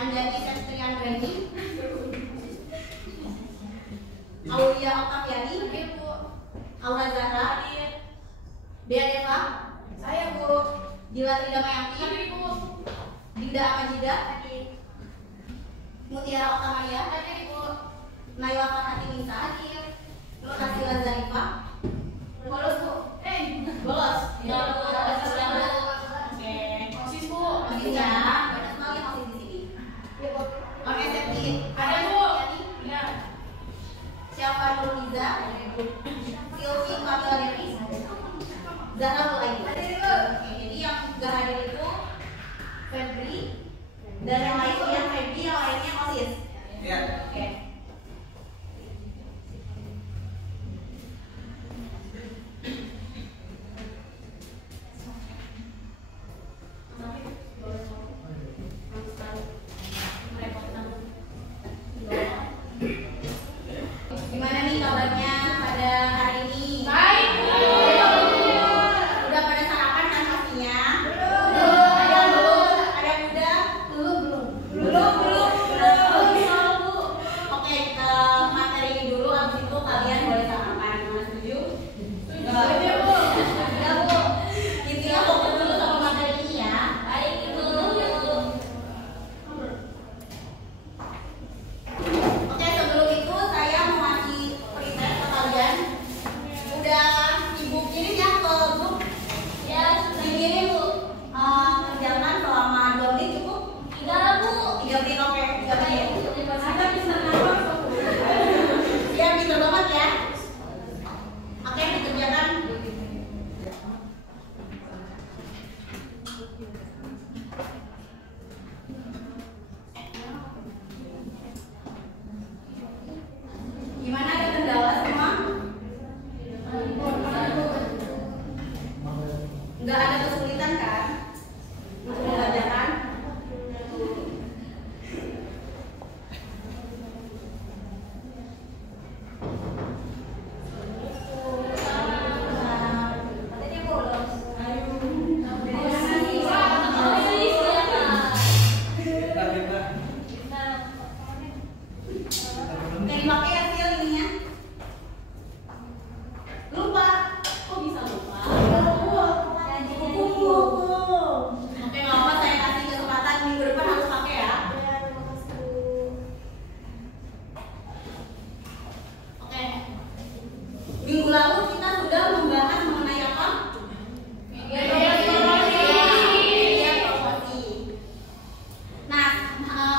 Anjani Septriandrani, Aulia Oktaviani, Aura Zahra, Dea Deva, saya Bu, Dila Trida Mayanti, Dinda Amajida, Mutiara Oktamaria, Naiwa Farhati Nisa, Nur Hasila Zarifah, bolos Bu, bolos, ya osis Bu, osis ya, banyak sekali osis di sini. Oke, SFI, ada Bu, siapa Nurliza, Silvi Kamila Dewi, Zahra Mulaini. Oke, jadi yang gak hadir itu Febri dan yang lainnya Febri, yang lainnya osis. Ya. Oke. Gimana nih kabarnya pada hari ini? Baik. Udah pada sarapan kan pastinya? Belum. Ada yang belum? Ada yang udah? Belum. Bu. Oke, ke materi ini dulu. Abis itu kalian boleh sarapan. Gimana, setuju? Setuju Bu. Ya Bu. Intinya fokus dulu sama materi ini ya. Baik Bu. Oke, sebelum itu saya mau ngasih preset ke kalian. Udah Ibu kirim ya ke grup? Ya, sudah dikirim Bu. Kerjakan selama 2 menit cukup? 3 Bu. 3 menit, oke. 3 menit. Ada bisa nambah. Ya, bisa banget ya. Oke, dikerjakan. Gimana, ada kendala semua? Nggak ada kesulitan kan untuk mengerjakan? Katanya bolos. Oke, dipakai hasil ininya. Lupa. Kok bisa lupa? Oke, nggak apa, saya kasih kesempatan minggu depan harus pakai ya. Oke. Minggu lalu kita sudah membahas mengenai apa? Media promosi. Nah,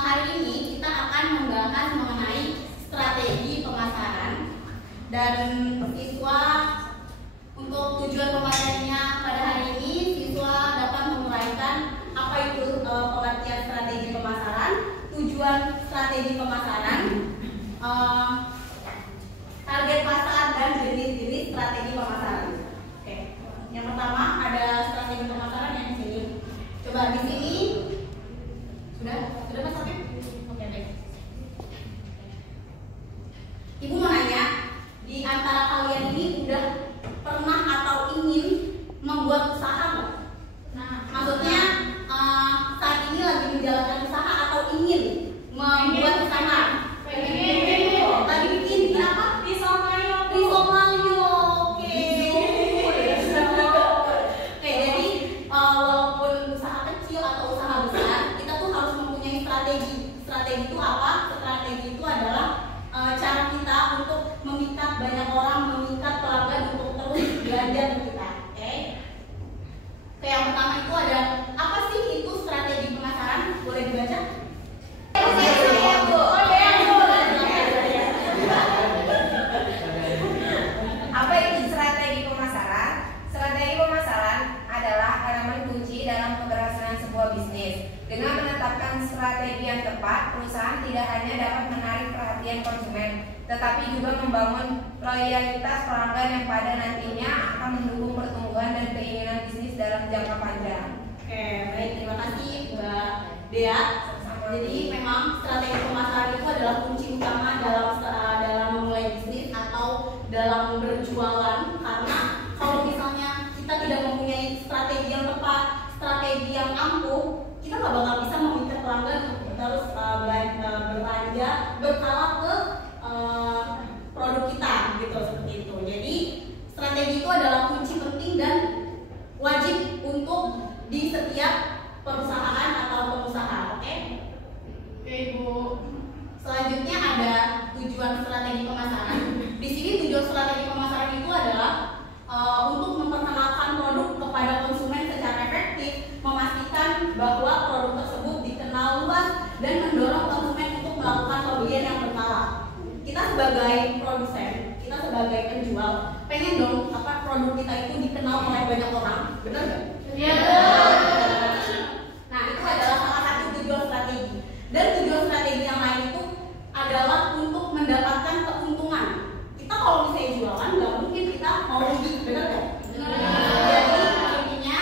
hari ini kita akan membahas mengenai strategi pemasaran dan siswa. Untuk tujuan pemasarannya pada hari ini, siswa dapat menguraikan apa itu pengertian strategi pemasaran, tujuan strategi pemasaran, target pasar dan jenis-jenis strategi pemasaran. Oke, yang pertama ada strategi pemasaran yang di sini. Coba di sini sudah Mas Afif? Oke, baik. Ibu mau nanya, di antara kalian ini udah pernah atau ingin membuat usaha nggak? Nah, maksudnya saat ini lagi menjalankan usaha atau ingin membuat usaha? Lagi bikin apa? Pisau Mayo. Oke. Oke, jadi walaupun usaha kecil atau usaha besar, kita tuh harus mempunyai strategi. Strategi itu apa? Strategi itu adalah cara kita untuk memikat banyak orang, memikat pelanggan untuk terus belanja ke kita. Oke. Oke, yang pertama itu ada apa sih itu strategi pemasaran? Boleh dibaca? Apa itu strategi pemasaran? Strategi pemasaran adalah elemen kunci dalam keberhasilan sebuah bisnis. Dengan menetapkan strategi yang tepat, perusahaan tidak hanya dapat menarik perhatian konsumen, tetapi juga membangun loyalitas pelanggan yang pada nantinya akan mendukung pertumbuhan dan keinginan bisnis dalam jangka panjang. Oke, baik, terima kasih Mbak Dea. Jadi memang strategi pemasaran itu adalah kunci utama dalam memulai bisnis atau dalam berjualan, karena kalau misalnya kita tidak mempunyai strategi yang tepat, strategi yang ampuh, kita nggak bakal bisa memikat pelanggan untuk terus di setiap perusahaan atau pengusaha. Oke? Oke, Ibu. Selanjutnya ada tujuan strategi pemasaran. Di sini tujuan strategi pemasaran itu adalah untuk memperkenalkan produk kepada konsumen secara efektif, memastikan bahwa produk tersebut dikenal luas dan mendorong konsumen untuk melakukan pembelian yang berkala. Kita sebagai produsen, kita sebagai penjual, pengen dong produk kita itu dikenal oleh banyak orang, benar nggak? Iya. Nah, itu adalah salah satu tujuan strategi. Dan tujuan strategi yang lain itu adalah untuk mendapatkan keuntungan. Kita kalau misalnya jualan, nggak mungkin kita mau rugi, benar nggak? Jadi intinya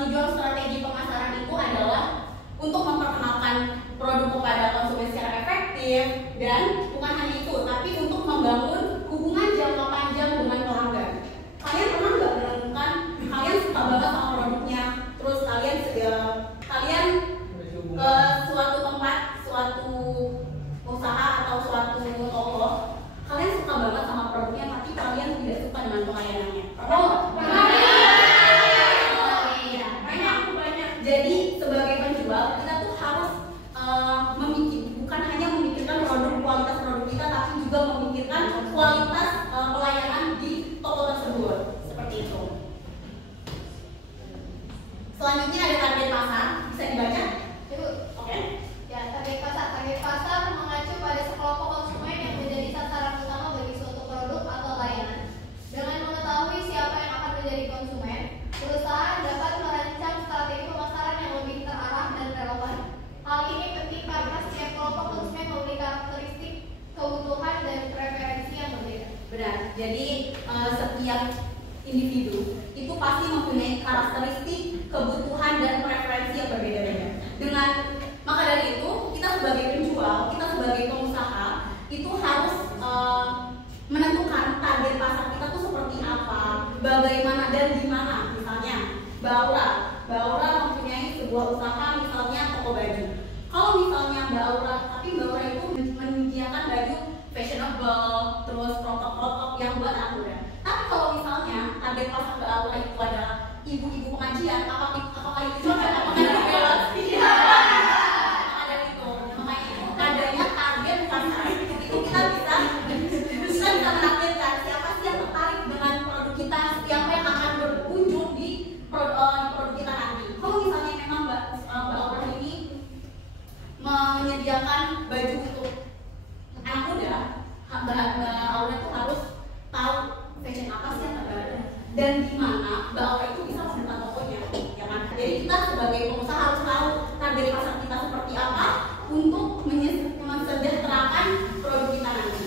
tujuan strategi pemasaran itu adalah untuk memperkenalkan produk kepada konsumen secara efektif, dan bukan hanya itu, tapi untuk membangun hubungan jangka panjang dengan pelanggan. Kalian pernah nggak menemukan kalian suka banget sama produknya, terus kalian ke suatu tempat, suatu usaha atau suatu toko, kalian suka banget sama produknya, tapi kalian tidak suka dengan pelayanannya. Banyak. Jadi sebagai penjual kita tuh harus bukan hanya memikirkan kualitas produk kita, tapi juga memikirkan kualitas pelayanan di toko tersebut. Seperti itu. Selanjutnya ada target pasar, bisa dibaca? Oke. Ya, target pasar mengacu pada sekelompok konsumen yang menjadi sasaran utama bagi suatu produk atau layanan. Dengan mengetahui siapa yang akan menjadi konsumen, perusahaan dapat merancang strategi pemasaran yang lebih terarah dan relevan. Hal ini penting karena setiap kelompok konsumen memiliki karakteristik, kebutuhan, dan preferensi yang berbeda. Benar. Jadi setiap individu itu pasti mempunyai karakteristik, kebutuhan, dan preferensi yang berbeda-beda. Maka dari itu kita sebagai penjual, kita sebagai pengusaha itu harus menentukan target pasar kita tuh seperti apa, bagaimana dan di mana. Misalnya Mbak Aura mempunyai sebuah usaha, misalnya toko baju. Kalau misalnya Mbak Aura itu menyediakan baju fashionable, terus crop yang buat anak muda. Tapi kalau misalnya target pasar Mbak Aura itu adalah ibu-ibu pengajian, apakah itu cocok? Apakah itu balance? Adanya target pasar itu kita bisa menargetkan siapa sih yang tertarik dengan produk kita, siapa yang akan berkunjung di produk kita nanti. Kalau misalnya memang Mbak Aura ini menyediakan baju untuk anak muda, Mbak Aura itu harus tahu fashion apa sih yang terbaru dan di mana Mbak Aura itu bisa membuka tokonya, ya kan? Jadi kita sebagai pengusaha harus tahu target pasar kita seperti apa untuk mensejahterakan produk kita nanti.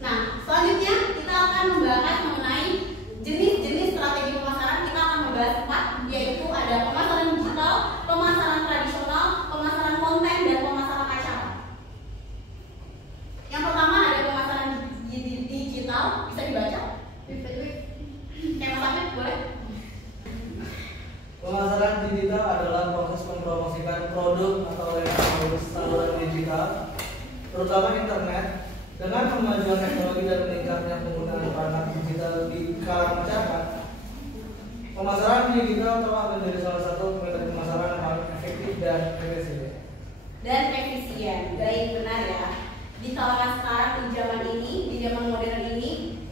Nah, selanjutnya kita akan membahas mengenai jenis-jenis strategi pemasaran. Kita akan membahas 4, yaitu ada pemasaran digital, pemasaran tradisional, pemasaran konten, dan pemasaran acara. Yang pertama ada pemasaran digital, bisa dibaca? Mas Ahmed, boleh? Pemasaran digital adalah proses mempromosikan produk atau layanan melalui saluran digital, terutama internet. Dengan kemajuan teknologi dan meningkatnya penggunaan perangkat digital di kalangan masyarakat, pemasaran digital telah menjadi salah satu metode pemasaran yang paling efektif dan efisien. Baik, benar ya. Di kalangan sekarang, di zaman ini, di zaman modern ini,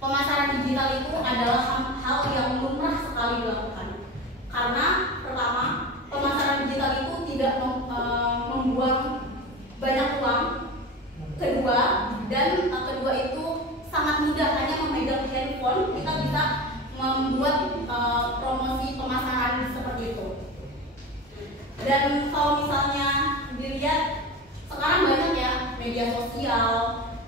pemasaran digital itu adalah hal yang lumrah sekali dilakukan. Karena pertama, pemasaran digital itu tidak membuang banyak uang. Kedua itu sangat mudah, hanya memegang handphone kita bisa membuat promosi pemasaran seperti itu. Dan kalau misalnya dilihat sekarang banyak ya media sosial,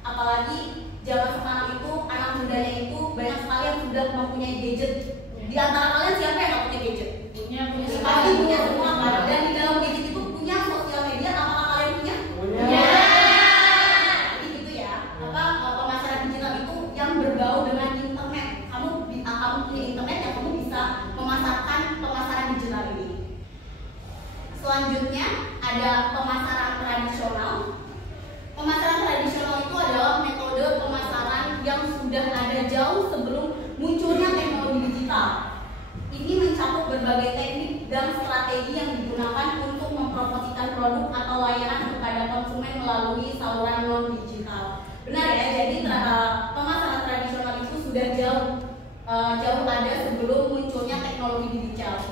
apalagi zaman sekarang itu anak mudanya itu banyak sekali yang sudah mempunyai gadget. Di antara kalian siapa yang nggak punya gadget? Pasti punya semua kan? Dan di dalam gadget itu punya sosial media. Apakah kalian punya? Punya. Jadi gitu ya. Pemasaran digital itu yang berbau dengan internet. Kamu punya internet yang kamu bisa memasarkan pemasaran digital ini. Selanjutnya ada pemasaran tradisional. Pemasaran tradisional itu adalah metode pemasaran yang sudah ada jauh sebelum munculnya teknologi jauh ada sebelum munculnya teknologi digital.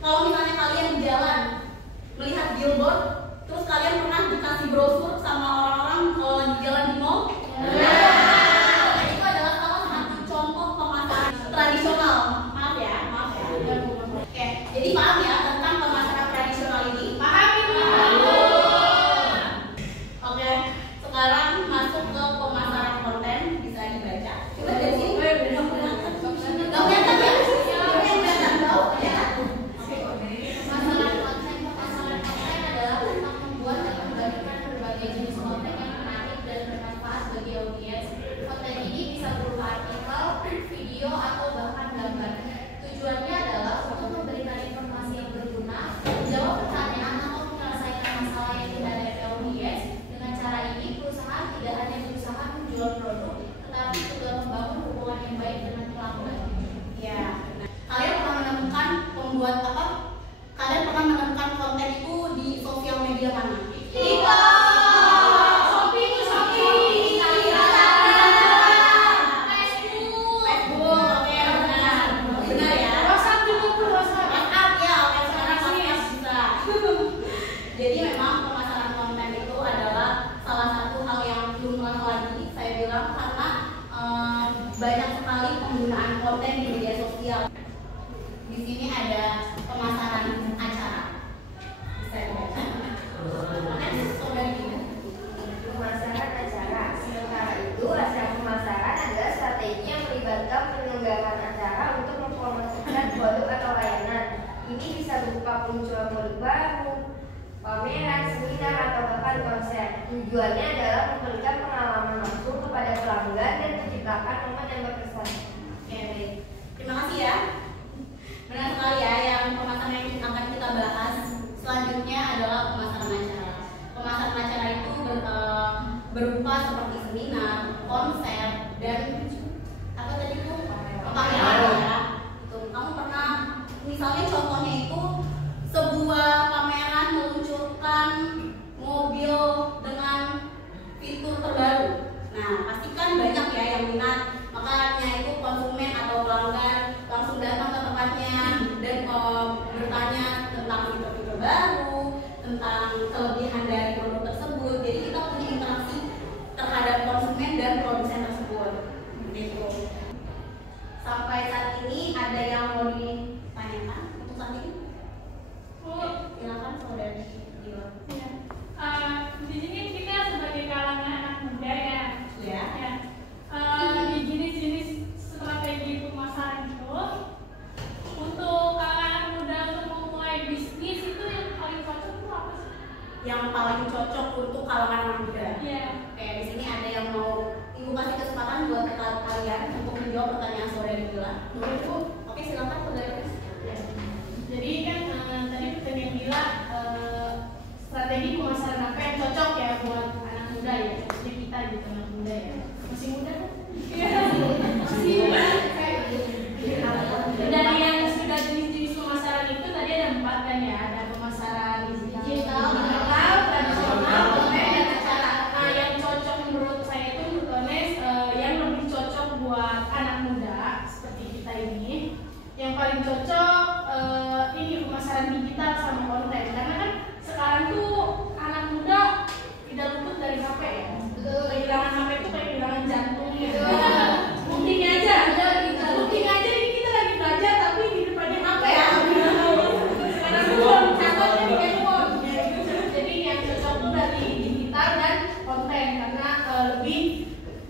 Kalau misalnya kalian di jalan melihat billboard, terus kalian pernah dikasih brosur sama orang-orang di jalan di mall? Itu adalah salah satu contoh pemasaran tradisional. Maaf ya. Oke, jadi paham ya tentang pemasaran tradisional ini? Paham? Oke, sekarang masuk ke pemasaran konten, bisa dibaca. Coba dari sini. Gak kelihatan ya? Pemasaran konten adalah tentang membuat dan membagikan berbagai jenis konten yang menarik dan bermanfaat bagi audiens. Konten ini bisa berupa artikel, video, atau bahkan gambar. Tujuannya adalah untuk memberikan informasi yang berguna, menjawab pertanyaan atau menyelesaikan masalah yang dihadapi audiens. Dengan cara ini, perusahaan tidak hanya berusaha menjual produk, tetapi juga membangun hubungan yang baik dengan pelanggan. Ya. Kalian pernah menemukan pembuat apa? Kalian pernah menemukan konten itu di sosial media mana? Jadi memang pemasaran konten itu adalah salah satu hal yang lumrah lagi saya bilang karena banyak sekali penggunaan konten di media sosial. Di sini ada pemasaran acara. Bisa dibaca. Pemasaran acara. Sementara itu, acara pemasaran adalah strategi yang melibatkan penyelenggaraan acara untuk mempromosikan produk atau layanan. Ini bisa berupa peluncuran produk baru, pameran, seminar, atau bahkan konser. Tujuannya adalah memberikan pengalaman langsung kepada pelanggan dan menciptakan momen yang berkesan. Oke, baik. Terima kasih ya. Benar sekali ya, yang pemasaran yang akan kita bahas selanjutnya adalah pemasaran acara. Pemasaran acara itu berupa seperti seminar, konser, dan apa tadi itu? Pameran ya. Itu kamu pernah, misalnya contohnya itu sebuah pameran meluncurkan mobil dengan fitur terbaru. Nah, pastikan banyak ya yang minat. Makanya itu konsumen atau pelanggan langsung datang ke tempatnya dan bertanya tentang fitur-fitur baru, tentang kelebihan dari produk tersebut. Jadi kita punya interaksi terhadap konsumen dan produsen tersebut. Gitu. Sampai saat ini ada yang mau ditanyakan untuk saat ini? Silakan saudari Dila. Di sini kita sebagai kalangan anak muda ya. Ya. Di jenis-jenis strategi pemasaran itu, untuk kalangan anak muda untuk memulai bisnis itu yang paling cocok itu apa sih? Yang paling cocok untuk kalangan anak muda. Iya. Oke, di sini ada yang mau ibu kasih kesempatan buat kalian untuk menjawab pertanyaan saudari Dila. Ibu, oke silakan saudari. Jadi kan tadi pertanyaan Dila, strategi pemasaran apa yang cocok ya buat anak muda ya, jadi kita gitu anak muda ya, masih muda kan? Masih muda. Dari yang sudah jenis-jenis pemasaran itu tadi ada 4 kan ya, ada pemasaran digital, tradisional, konten dan acara. Nah yang cocok menurut saya itu yang lebih cocok buat anak muda seperti kita ini, yang paling cocok ini pemasaran digital sama konten, karena kan sekarang tuh anak muda tidak luput dari HP ya. Kehilangan HP itu kayak kehilangan jantung gitu. Buktinya aja ini kita lagi belajar tapi di depannya HP ya. Sekarang tuh contohnya di handphone. Jadi yang cocok tuh dari digital dan konten karena lebih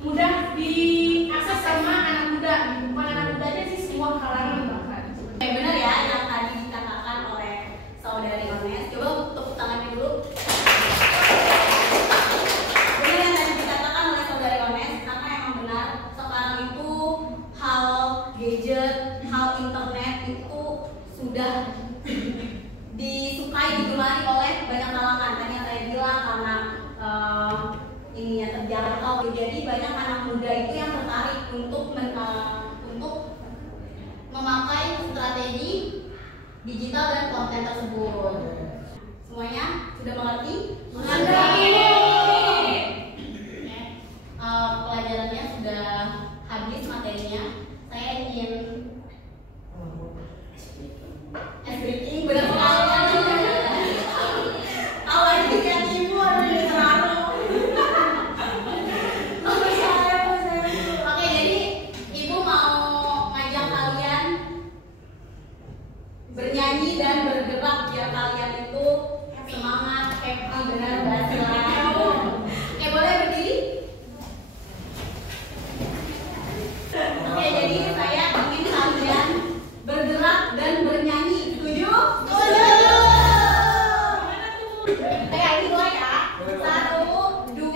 mudah diakses sama anak muda. Bukan anak muda aja sih, semua kalangan bahkan. Benar ya yang tadi dikatakan oleh saudari Ones. Coba tepuk tangannya dulu. Benar yang tadi dikatakan oleh saudari Ones, karena emang benar sekarang itu hal gadget, hal internet itu sudah disukai, digemari oleh banyak kalangan. Tadi yang saya bilang karena ininya terjangkau, jadi banyak anak muda itu yang tertarik untuk memakai strategi digital dan konten tersebut. Semuanya sudah mengerti? Mengerti. Pelajarannya sudah Ice breaking benar sekali. Awalnya yang ibu ada di terlalu. Oke, jadi ibu mau ngajak kalian bernyanyi dan bergerak biar kalian itu semangat, happy, benar bahasa. Oke, boleh berdiri? Oke, jadi saya ingin kalian bergerak dan bernyanyi. Setuju? Setuju. Ini mulai ya. 1, 2,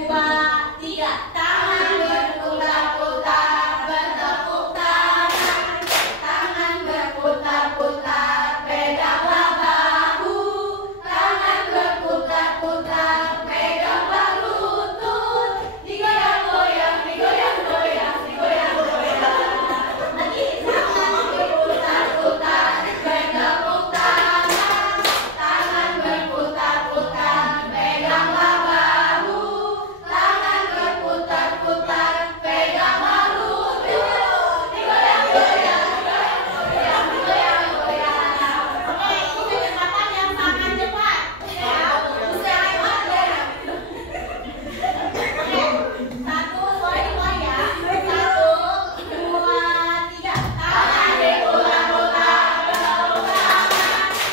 3. Tangan berputar-putar, bertepuk tangan. Tangan berputar-putar, peganglah bahu. Tangan berputar-putar, peganglah lutut. Digoyang-goyang, digoyang-goyang, digoyang-goyang. Lagi, tangan berputar-putar, bertepuk tangan. Tangan berputar-putar, peganglah bahu. Tangan berputar-putar, peganglah lutut. Digoyang-goyang, digoyang-goyang, digoyang-goyang. Oke, ini kecepatan yang sangat cepat. Ya, usia hebat ya. Oke, 1, suara dimulai ya. 1, 2, 3. Tangan berputar-putar, bertepuk tangan.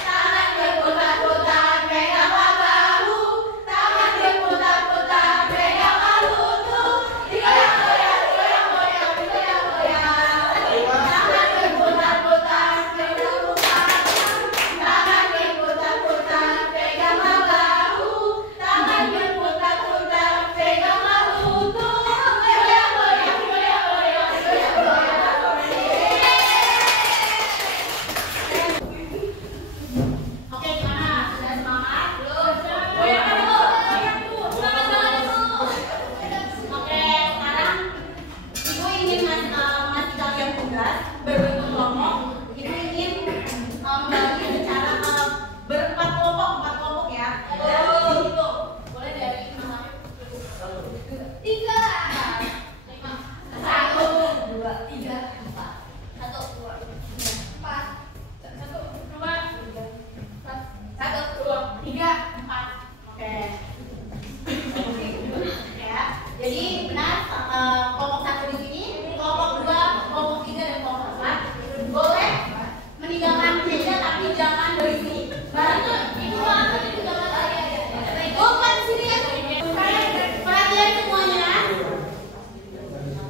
Tangan berputar-putar, peganglah bahu. Tangan berputar-putar, peganglah lutut. Digoyang-goyang, digoyang-goyang, digoyang-goyang. Tangan berputar-putar, bertepuk tangan. Tangan berputar-putar, peganglah bahu. Tangan berputar-putar, peganglah lutut. Digoyang-goyang, digoyang-goyang, digoyang-goyang. Oke, gimana? Sudah semangat? Belum? Semangat dulu. Oke, sekarang ibu ingin mengasih kalian tugas berbentuk kelompok. Ibu ingin membagi secara berempat kelompok ya. Boleh dari mana? 3. 1, 2, 3, 4. 1, 2, 4. 1, 2, 3, 4. Oke. Ya. Jadi benar kelompok 1 di sini, kelompok 2, kelompok 3 dan kelompok 4 boleh meninggalkan meja tapi jangan berisik. Baru ibu apa itu jangan bukan sini ya. Perhatian semuanya.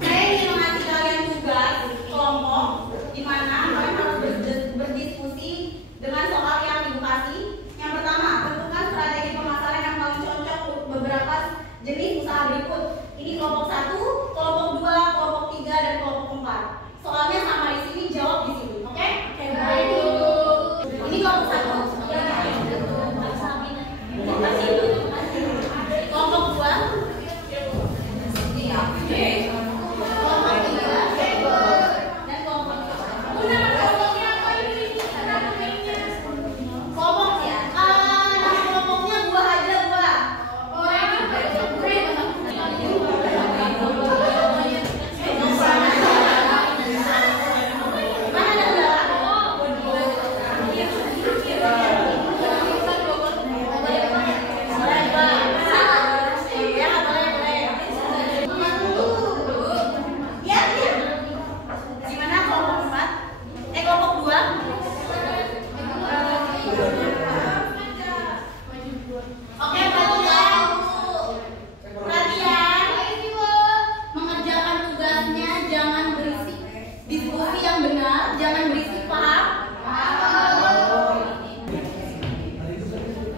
Saya ingin mengasih kalian tugas kelompok di mana kalian harus berdiskusi dengan soal yang ibu kasih. Yang pertama, tentukan strategi pemasaran yang paling cocok untuk beberapa jenis usaha berikut. Ini kelompok 1, kelompok 2, kelompok 3 dan kelompok 4. Soalnya sama di sini, jawab di sini. Oke? Baik. Ini kelompok 1. Kelompok 2. Kelompok 3 dan kelompok 4. Kelompok ya. Nama kelompoknya gua aja gua. Mana ada Gimana kelompok 4? Kelompok 2? Oke, perhatian. Mengerjakan tugasnya jangan berisik. Diskusi yang benar, jangan berisik, paham?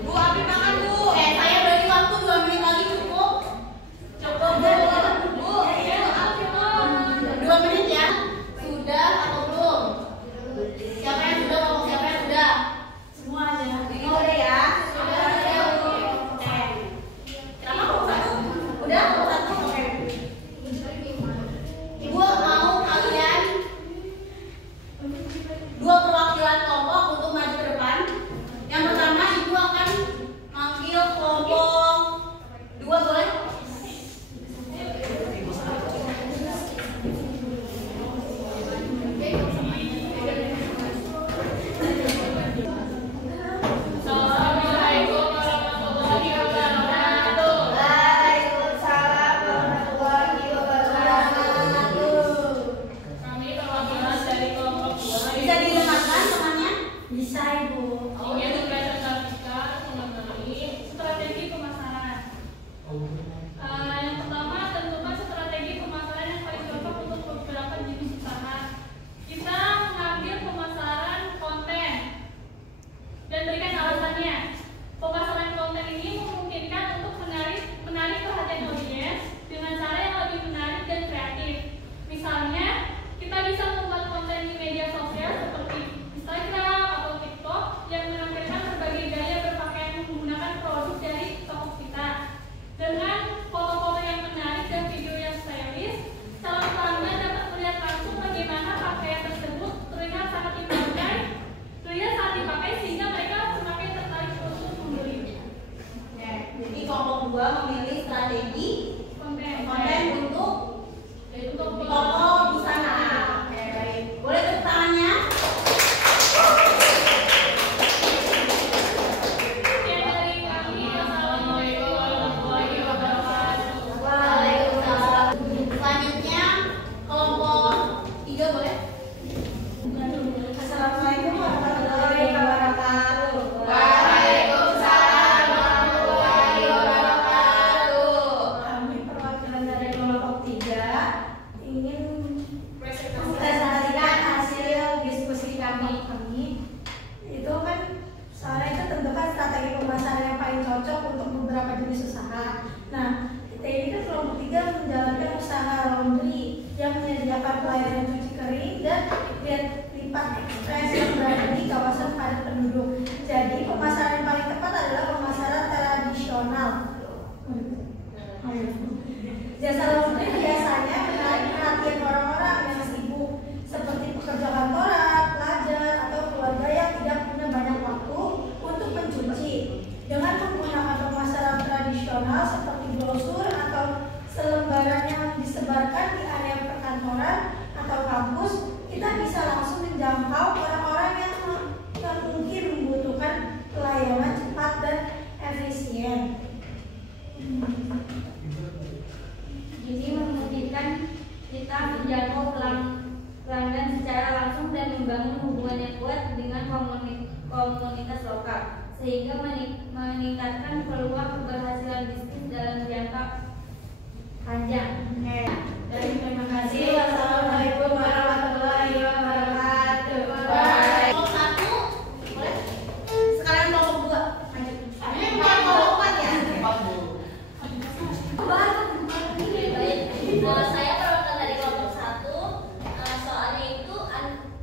Bu, Abi makan Bu. Saya beri waktu 2 menit lagi cukup? Cukup Bu. 2 menit ya. Sudah atau belum? Siapa yang sudah ngomong siapa yang sudah? Semua aja. Oh, udah ya. Kenapa kelompok 1? Udah kelompok 1? Oke. Ibu mau kalian 3 boleh? Assalamualaikum warahmatullahi wabarakatuh. Waalaikumsalam warahmatullahi wabarakatuh. Kami perwakilan dari kelompok 3 ingin Presentasikan hasil diskusi kami. Itu kan soalnya itu tentukan strategi pemasaran yang paling cocok untuk beberapa jenis usaha. Nah, kita ini kan kelompok 3 menjalankan usaha laundry yang menyediakan pelayanan cuci kering dan lipat ekspres yang berada di kawasan padat penduduk. Jadi pemasaran yang paling tepat adalah pemasaran tradisional. Jasa laundry biasanya menarik perhatian orang-orang yang sibuk seperti pekerja kantoran, pelajar, atau keluarga yang tidak punya banyak waktu untuk mencuci. Dengan menggunakan pemasaran tradisional seperti brosur atau selembaran yang disebarkan di area perkantoran atau kampus, kita bisa langsung menjangkau orang-orang yang mungkin membutuhkan pelayanan cepat dan efisien. Ini memungkinkan kita menjangkau pelanggan secara langsung dan membangun hubungan yang kuat dengan komunitas lokal, sehingga meningkatkan peluang keberhasilan bisnis dalam jangka panjang. Terima kasih. Wassalamualaikum warahmatullahi wabarakatuh. Kelompok 1 boleh? Sekarang kelompok 2 lanjut. Ini bukan kelompok 4 ya? Saya perwakilan dari kelompok 1. Soalnya itu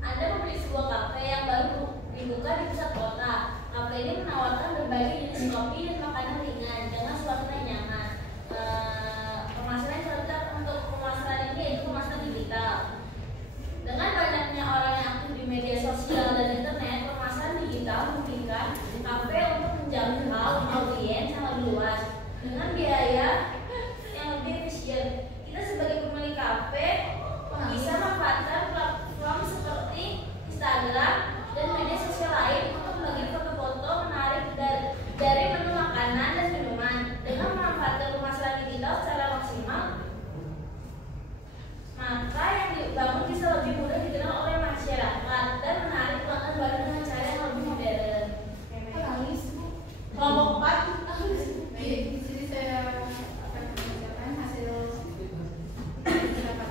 Anda memiliki sebuah kafe yang baru dibuka di pusat kota. Kafe ini menawarkan berbagai jenis kopi dan makanan ringan dengan suasana nyaman. Pemasaran yang cocok untuk pemasaran ini yaitu pemasaran digital. Dengan banyaknya orang yang aktif di media sosial dan internet, pemasaran digital memungkinkan kafe untuk menjangkau audiens yang lebih luas dengan biaya yang lebih efisien. Kita sebagai pemilik kafe bisa memanfaatkan platform seperti Instagram dan media sosial lain untuk membagi foto-foto menarik dari menu makanan dan minuman. Dengan memanfaatkan pemasaran digital secara maksimal, maka yang dibangun bisa lebih mudah dikenal oleh masyarakat dan menarik pelanggan baru dengan cara yang lebih modern. Kelompok 4 Baik, di sini saya akan menjelaskan hasil pendapat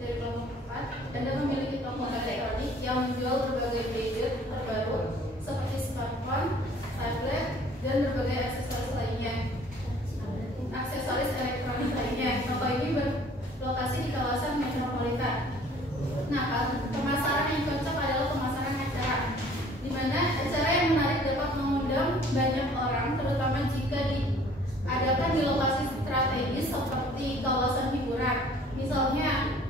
dari kelompok 4. Anda memiliki toko elektronik yang menjual berbagai gadget terbaru seperti smartphone, tablet, dan berbagai aksesoris lainnya. Aksesoris elektronik lainnya. Toko ini berlokasi di kawasan metropolitan. Nah, pemasaran yang cocok adalah pemasaran acara, di mana acara yang menarik dapat mengundang banyak orang, terutama jika diadakan di lokasi strategis seperti kawasan hiburan. Misalnya,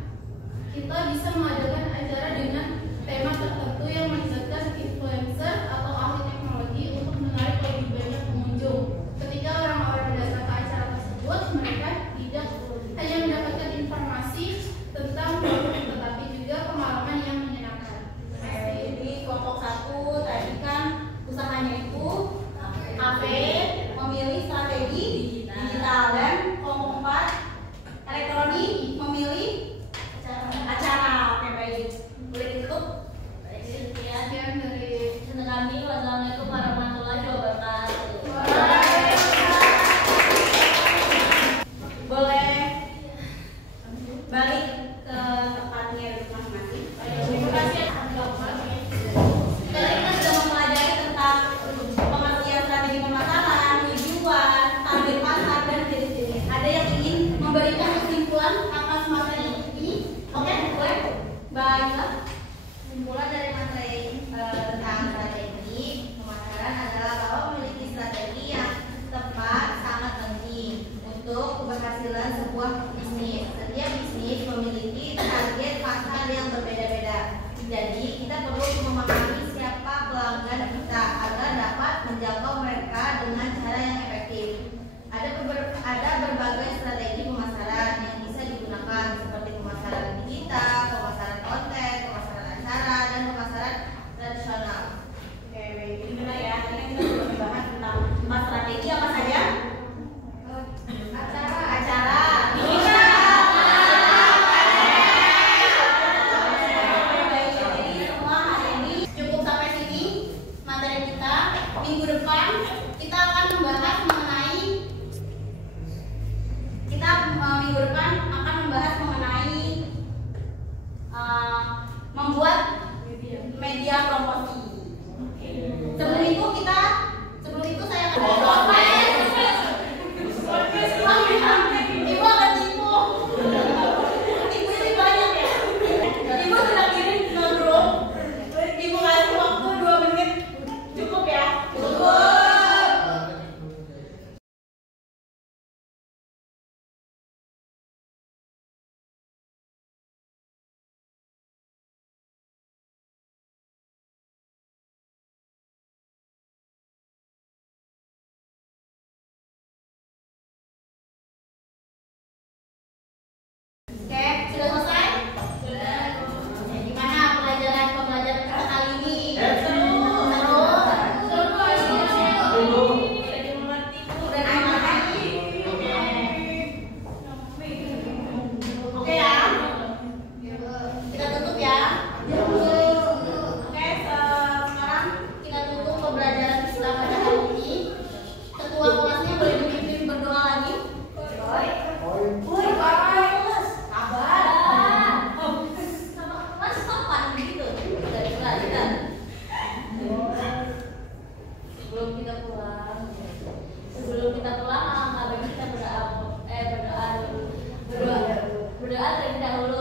kita bisa mengadakan acara dengan tema tertentu yang melibatkan influencer atau ahli teknologi untuk menarik lebih banyak pengunjung. Ketika orang-orang datang ke acara tersebut, mereka tidak hanya mendapatkan informasi tentang produk, tetapi juga pengalaman yang menyenangkan. Jadi kelompok 1 tadi kan usahanya itu kafe, memilih strategi digital, dan kelompok 4 elektronik memilih acara. Oke, baik. Boleh ditutup? Sekian dari Untuk kami, wassalamualaikum warahmatullahi wabarakatuh. Boleh balik ke tempatnya masing-masing. Terima kasih. Sekarang kita sudah mempelajari tentang pengertian strategi pemasaran, tujuan, target pasar, dan jenis-jenis. Ada yang ingin memberikan kesimpulan atas materi ini? Oke, boleh. Baik. Kesimpulan dari materi tentang strategi pemasaran adalah bahwa memiliki strategi yang tepat sangat penting untuk keberhasilan sebuah bisnis. Setiap bisnis memiliki target pasar yang berbeda-beda. Jadi kita perlu memahami siapa pelanggan kita agar dapat menjangkau mereka dengan cara yang efektif. Ada berbagai strategi pemasaran yang bisa digunakan seperti pemasaran digital, pemasaran konten, pemasaran acara, dan membuat media promosi. Sebelum itu saya Ibu akan tipu. Ibu ini banyak ya. Ibu sudah kirim ke grup. Ibu kasih waktu 2 menit. Cukup ya? Cukup. Oke, sudah selesai? Sudah. Gimana pembelajaran kali ini? Seru. Oke ya. Kita tutup ya. Oke, sekarang kita tutup pembelajaran kita pada hari ini. Ketua kelasnya boleh dipimpin berdoa lagi. Sebelum kita pulang, alangkah baiknya kita berdoa terlebih dahulu.